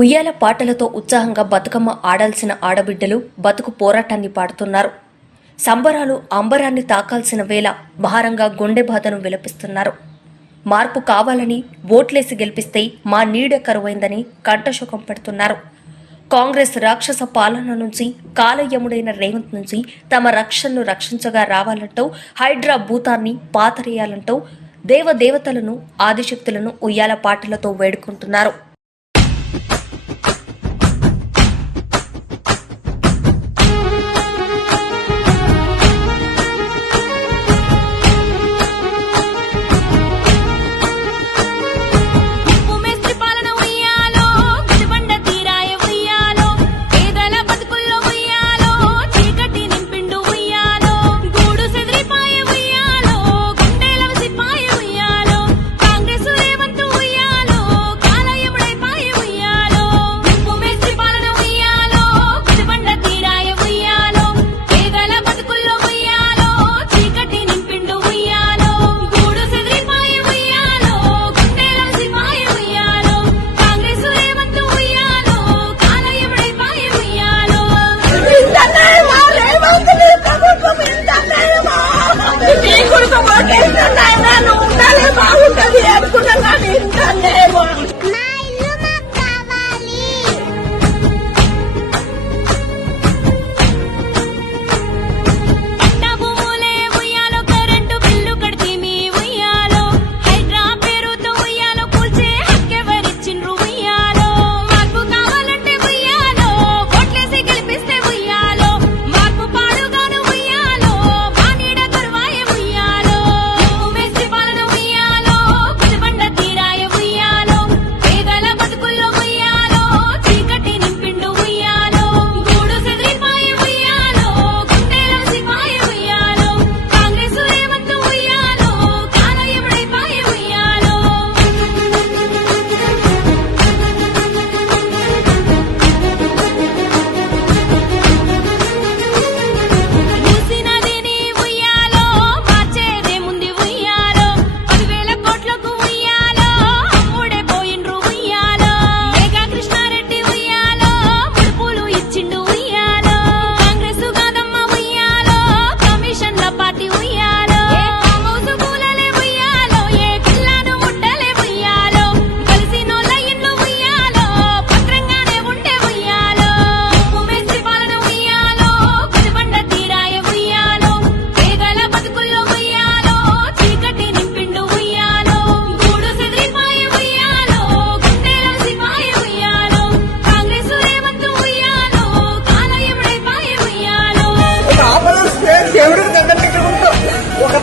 ఉయ్యాల పాటలతో ఉత్సాహంగా బతుకమ్మ ఆడాల్సిన ఆడబిడ్డలు బతుకు పోరాటాన్ని పాడుతున్నారు. సంబరాలు అంబరాన్ని తాకాల్సిన వేళ భారంగా గుండె బాధను విలపిస్తున్నారు. మార్పు కావాలని ఓట్లేసి గెలిపిస్తే మా నీడ కరువైందని కంఠశోకం పెడుతున్నారు. కాంగ్రెస్ రాక్షస పాలన నుంచి కాలయముడైన రేవంత్ నుంచి తమ రక్షణను రక్షించగా రావాలంటూ హైడ్రా భూతాన్ని పాతరేయాలంటూ దేవదేవతలను ఆదిశక్తులను ఉయ్యాల పాటలతో వేడుకుంటున్నారు.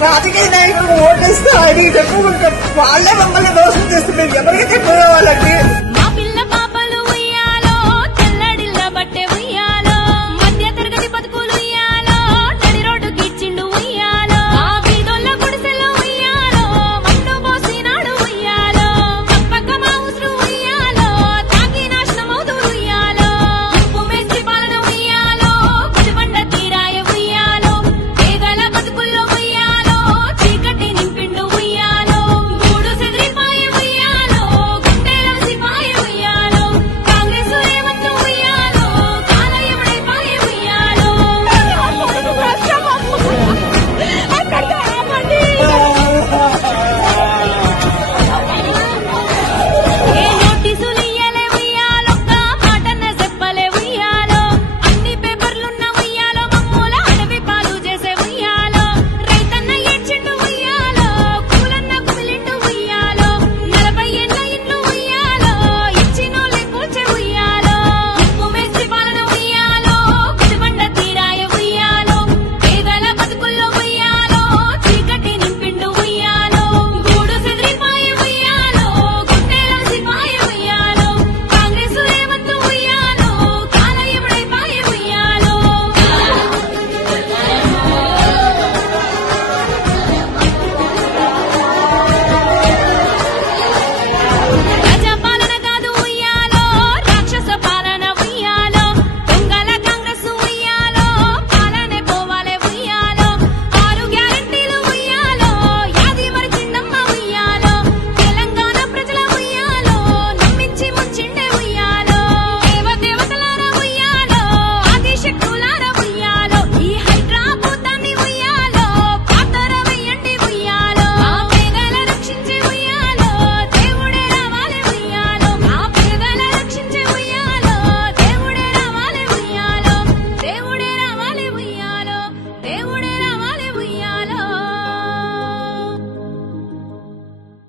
రాజకీయ నాయకులు ఓటేస్తే అది చెప్పుకుంటాం. వాళ్ళే మమ్మల్ని దోషం చేస్తున్నారు. ఎవరికైతే పోయే వాళ్ళకి